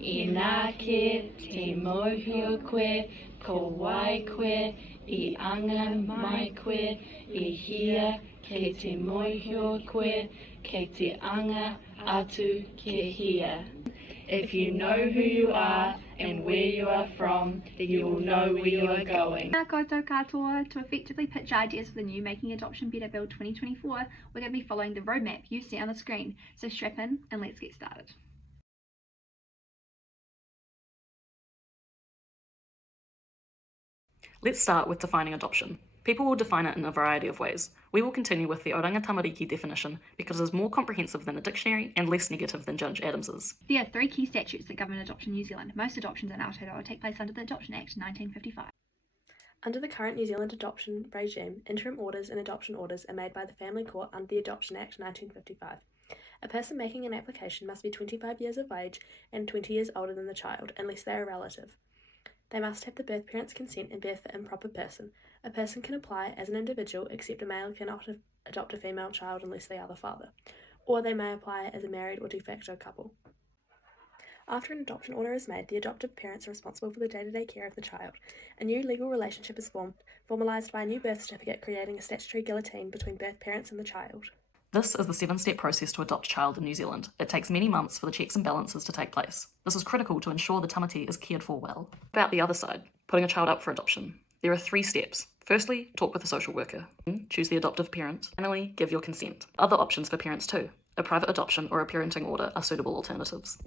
I ngā ke te mōhio koe, ko wai koe, I anga mai koe, I hia ke te mōhio koe, ke te anga atu ke hia. If you know who you are and where you are from, then you will know where you are going. Tēnā koutou katoa. To effectively pitch ideas for the new Making Adoption Better Bill 2024, we're going to be following the roadmap you see on the screen. So strap in and let's get started. Let's start with defining adoption. People will define it in a variety of ways. We will continue with the Oranga Tamariki definition because it is more comprehensive than the dictionary and less negative than Judge Adams's. There are 3 key statutes that govern adoption in New Zealand. Most adoptions in Aotearoa take place under the Adoption Act 1955. Under the current New Zealand adoption regime, interim orders and adoption orders are made by the Family Court under the Adoption Act 1955. A person making an application must be 25 years of age and 20 years older than the child, unless they are a relative. They must have the birth parent's consent and bear for improper person. A person can apply as an individual, except a male cannot adopt a female child unless they are the father, or they may apply as a married or de facto couple. After an adoption order is made, the adoptive parents are responsible for the day-to-day care of the child. A new legal relationship is formalised by a new birth certificate, creating a statutory guillotine between birth parents and the child. This is the 7-step process to adopt a child in New Zealand. It takes many months for the checks and balances to take place. This is critical to ensure the tamati is cared for well. About the other side, putting a child up for adoption. There are 3 steps. Firstly, talk with a social worker. Choose the adoptive parent. Finally, give your consent. Other options for parents too. A private adoption or a parenting order are suitable alternatives.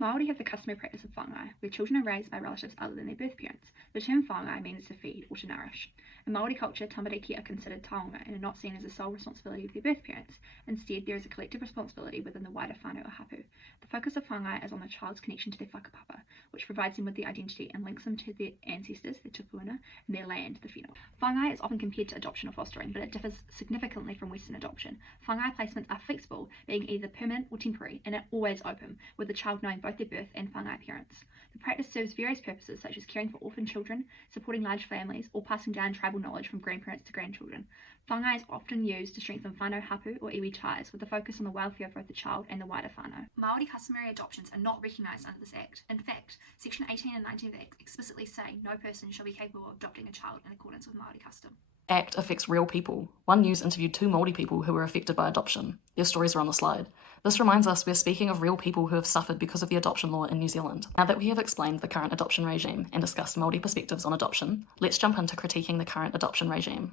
Māori have the customary practice of whāngai, where children are raised by relatives other than their birth parents. The term whāngai means to feed or to nourish. In Māori culture, tamariki are considered taonga and are not seen as the sole responsibility of their birth parents. Instead, there is a collective responsibility within the wider whānau or hapu. The focus of whāngai is on the child's connection to their whakapapa, which provides them with their identity and links them to their ancestors, their tupuana, and their land, the whenua. Whāngai is often compared to adoption or fostering, but it differs significantly from Western adoption. Whāngai placements are flexible, being either permanent or temporary, and are always open, with the child knowing both their birth and whāngai parents. The practice serves various purposes such as caring for orphan children, supporting large families, or passing down tribal knowledge from grandparents to grandchildren. Whāngai is often used to strengthen whānau hapu or iwi ties, with a focus on the welfare of both the child and the wider whānau. Māori customary adoptions are not recognised under this Act. In fact, Section 18 and 19 of the Act explicitly say no person shall be capable of adopting a child in accordance with Māori custom. ACT affects real people. One news interviewed 2 Māori people who were affected by adoption. Their stories are on the slide. This reminds us we're speaking of real people who have suffered because of the adoption law in New Zealand. Now that we have explained the current adoption regime and discussed Māori perspectives on adoption, let's jump into critiquing the current adoption regime.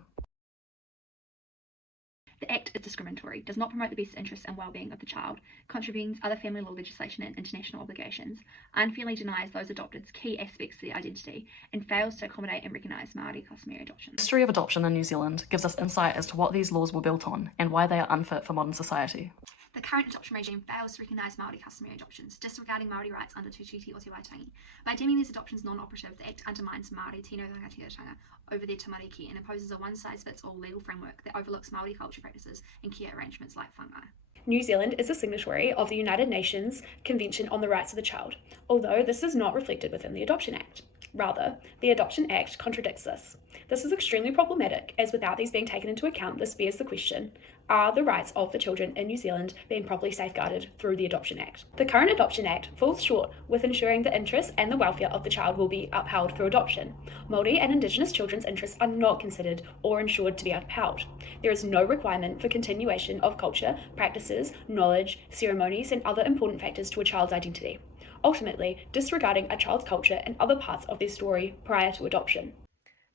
The Act is discriminatory, does not promote the best interests and well-being of the child, contravenes other family law legislation and international obligations, unfairly denies those adopted's key aspects to their identity, and fails to accommodate and recognise Māori customary adoptions. The history of adoption in New Zealand gives us insight as to what these laws were built on and why they are unfit for modern society. The current adoption regime fails to recognise Māori customary adoptions, disregarding Māori rights under Te Tiriti o Te Waitangi. By deeming these adoptions non-operative, the Act undermines Māori tino rangatiratanga over their tamariki and imposes a one-size-fits-all legal framework that overlooks Māori culture practices and care arrangements like whāngai. New Zealand is a signatory of the United Nations Convention on the Rights of the Child, although this is not reflected within the Adoption Act. Rather, the Adoption Act contradicts this. This is extremely problematic, as without these being taken into account, this bears the question, are the rights of the children in New Zealand being properly safeguarded through the Adoption Act? The current Adoption Act falls short with ensuring the interests and the welfare of the child will be upheld through adoption. Māori and Indigenous children's interests are not considered or ensured to be upheld. There is no requirement for continuation of culture, practices, knowledge, ceremonies, and other important factors to a child's identity, ultimately disregarding a child's culture and other parts of their story prior to adoption.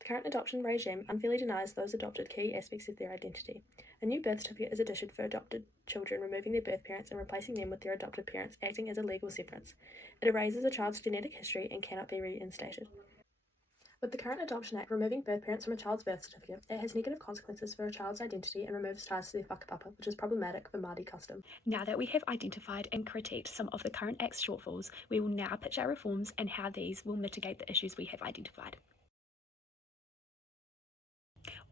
The current adoption regime unfairly denies those adopted key aspects of their identity. A new birth certificate is issued for adopted children, removing their birth parents and replacing them with their adopted parents, acting as a legal severance. It erases a child's genetic history and cannot be reinstated. With the current Adoption Act removing birth parents from a child's birth certificate, it has negative consequences for a child's identity and removes ties to their whakapapa, which is problematic for Māori custom. Now that we have identified and critiqued some of the current Act's shortfalls, we will now pitch our reforms and how these will mitigate the issues we have identified.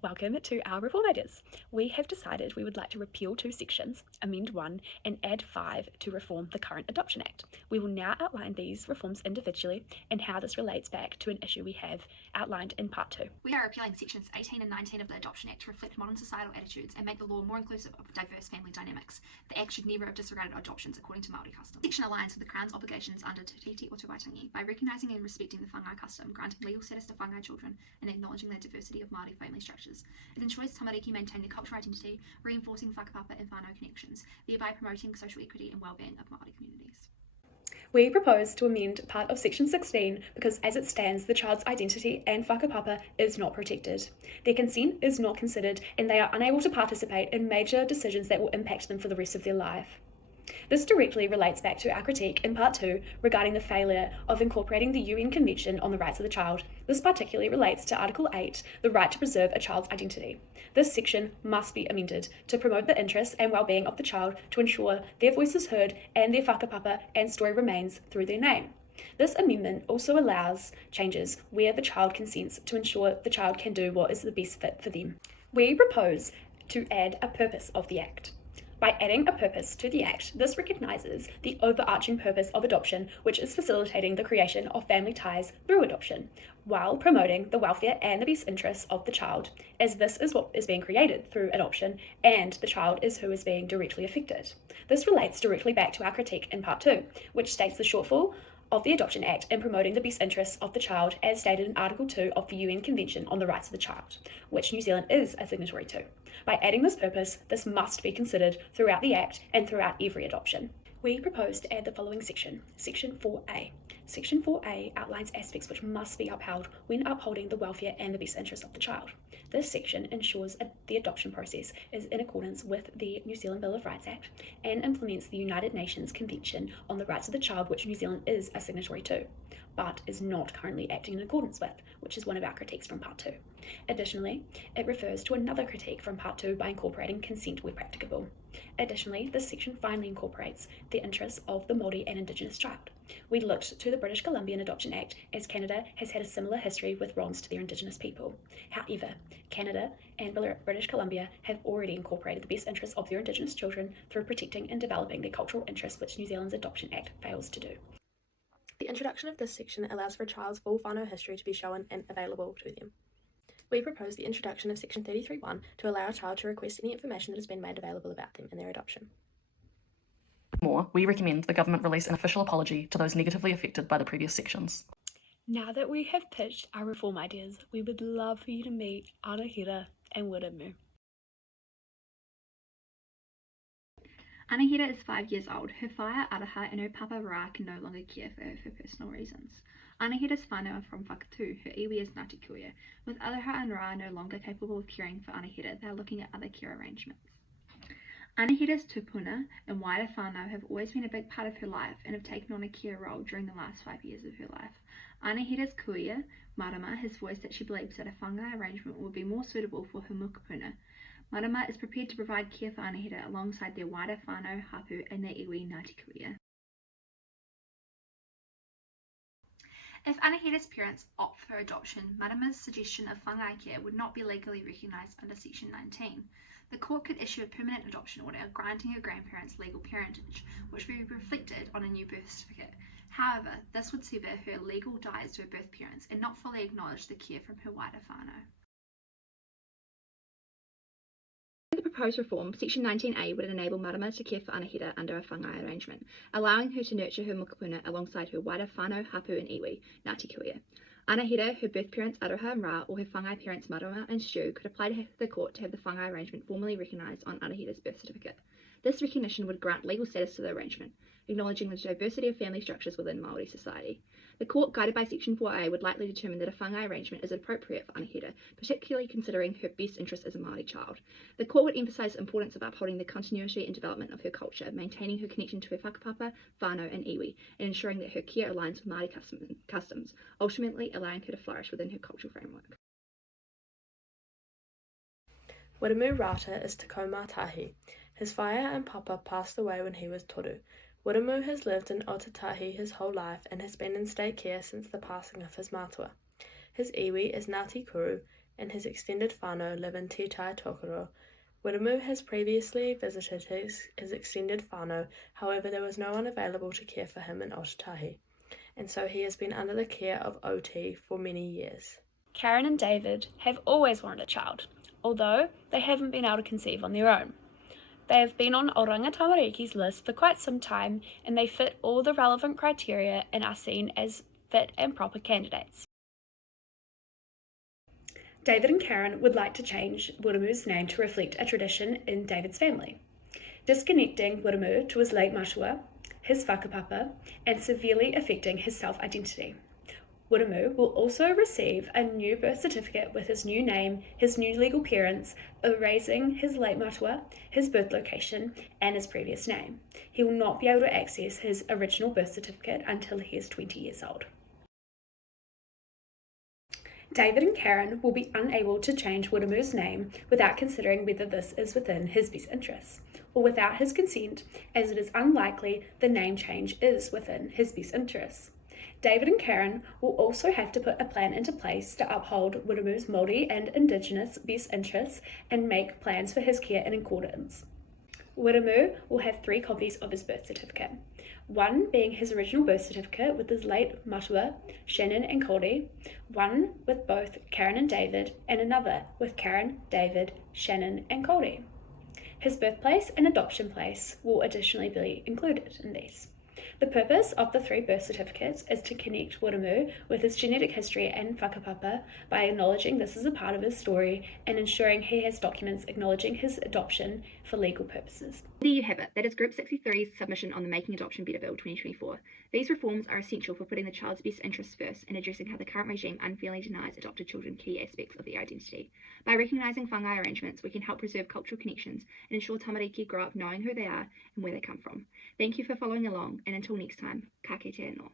Welcome to our reform ideas. We have decided we would like to repeal 2 sections, amend 1, and add 5 to reform the current Adoption Act. We will now outline these reforms individually and how this relates back to an issue we have outlined in Part 2. We are repealing sections 18 and 19 of the Adoption Act to reflect modern societal attitudes and make the law more inclusive of diverse family dynamics. The Act should never have disregarded adoptions according to Māori custom. The section aligns with the Crown's obligations under Te Tiriti o Te Waitangi by recognising and respecting the whāngai custom, granting legal status to whāngai children, and acknowledging the diversity of Māori family structures. It ensures tamariki maintain their cultural identity, reinforcing whakapapa and whānau connections, thereby promoting social equity and well-being of Māori communities. We propose to amend part of Section 16 because as it stands, the child's identity and whakapapa is not protected. Their consent is not considered and they are unable to participate in major decisions that will impact them for the rest of their life. This directly relates back to our critique in Part 2 regarding the failure of incorporating the UN Convention on the Rights of the Child. This particularly relates to Article 8, the right to preserve a child's identity. This section must be amended to promote the interests and well-being of the child to ensure their voice is heard and their whakapapa and story remains through their name. This amendment also allows changes where the child consents to ensure the child can do what is the best fit for them. We propose to add a purpose of the Act. By adding a purpose to the Act, this recognises the overarching purpose of adoption, which is facilitating the creation of family ties through adoption, while promoting the welfare and the best interests of the child, as this is what is being created through adoption, and the child is who is being directly affected. This relates directly back to our critique in Part 2, which states the shortfall of the Adoption Act in promoting the best interests of the child as stated in Article 2 of the UN Convention on the Rights of the Child, which New Zealand is a signatory to. By adding this purpose, this must be considered throughout the Act and throughout every adoption. We propose to add the following section, Section 4A. Section 4A outlines aspects which must be upheld when upholding the welfare and the best interests of the child. This section ensures the adoption process is in accordance with the New Zealand Bill of Rights Act and implements the United Nations Convention on the Rights of the Child, which New Zealand is a signatory to, but is not currently acting in accordance with, which is one of our critiques from Part 2. Additionally, it refers to another critique from Part 2 by incorporating consent where practicable. Additionally, this section finally incorporates the interests of the Māori and Indigenous child. We looked to the British Columbian Adoption Act as Canada has had a similar history with wrongs to their Indigenous people. However, Canada and British Columbia have already incorporated the best interests of their Indigenous children through protecting and developing their cultural interests, which New Zealand's Adoption Act fails to do. The introduction of this section allows for a child's full whānau history to be shown and available to them. We propose the introduction of Section 33(1) to allow a child to request any information that has been made available about them in their adoption. More, we recommend the government release an official apology to those negatively affected by the previous sections. Now that we have pitched our reform ideas, we would love for you to meet Anahira and Wiremu. Anahira is 5 years old. Her whaia, araha, and her papa Rā can no longer care for her for personal reasons. Anahira's whānau are from Whakatū. Her iwi is Ngāti Kuia. With Araha and Rā no longer capable of caring for Anahira, they are looking at other care arrangements. Anahira's tupuna and wider whānau have always been a big part of her life and have taken on a care role during the last 5 years of her life. Anahira's kuia, Marama, has voiced that she believes that a whāngai arrangement would be more suitable for her mukapuna. Marama is prepared to provide care for Anahira alongside their wider whānau, hapu, and their iwi Ngāti Kuia. If Anahira's parents opt for adoption, Marama's suggestion of whāngai care would not be legally recognised under Section 19. The court could issue a permanent adoption order granting her grandparents legal parentage, which would be reflected on a new birth certificate. However, this would sever her legal ties to her birth parents and not fully acknowledge the care from her wider whānau. The proposed reform, Section 19A would enable Marama to care for Anahira under a whāngai arrangement, allowing her to nurture her mukapuna alongside her wider whānau, hapu and iwi, Ngāti Kuia. Anahira, her birth parents Araha and Rā, or her whāngai parents Marama and Stu could apply to the court to have the whāngai arrangement formally recognised on Anahira's birth certificate. This recognition would grant legal status to the arrangement, acknowledging the diversity of family structures within Māori society. The court, guided by Section 4A, would likely determine that a whāngai arrangement is appropriate for Anahira, particularly considering her best interest as a Māori child. The court would emphasise the importance of upholding the continuity and development of her culture, maintaining her connection to her whakapapa, whānau and iwi, and ensuring that her care aligns with Māori customs, ultimately allowing her to flourish within her cultural framework. Wiremu Rata is Te Kaumā Tahi. His whaia and papa passed away when he was toru. Wiremu has lived in Otatahi his whole life and has been in state care since the passing of his mātua. His iwi is Ngāti Kuru, and his extended whānau live in Te Tai Tokoro. Wiremu has previously visited his extended whānau, however there was no one available to care for him in Otatahi, and so he has been under the care of OT for many years. Karen and David have always wanted a child, although they haven't been able to conceive on their own. They have been on Oranga Tamariki's list for quite some time, and they fit all the relevant criteria and are seen as fit and proper candidates. David and Karen would like to change Wiremu's name to reflect a tradition in David's family, disconnecting Wiremu to his late matua, his whakapapa, and severely affecting his self-identity. Wiremu will also receive a new birth certificate with his new name, his new legal parents, erasing his late matua, his birth location, and his previous name. He will not be able to access his original birth certificate until he is 20 years old. David and Karen will be unable to change Wiremu's name without considering whether this is within his best interests, or without his consent, as it is unlikely the name change is within his best interests. David and Karen will also have to put a plan into place to uphold Wiremu's Māori and Indigenous best interests and make plans for his care in accordance. Wiremu will have 3 copies of his birth certificate, one being his original birth certificate with his late matua, Shannon and Cody, one with both Karen and David, and another with Karen, David, Shannon and Cody. His birthplace and adoption place will additionally be included in these. The purpose of the 3 birth certificates is to connect Wiremu with his genetic history and whakapapa by acknowledging this is a part of his story and ensuring he has documents acknowledging his adoption for legal purposes. There you have it. That is Group 63's submission on the Making Adoption Better Bill 2024. These reforms are essential for putting the child's best interests first and addressing how the current regime unfairly denies adopted children key aspects of their identity. By recognising whāngai arrangements, we can help preserve cultural connections and ensure tamariki grow up knowing who they are and where they come from. Thank you for following along, and until next time, ka kite anō.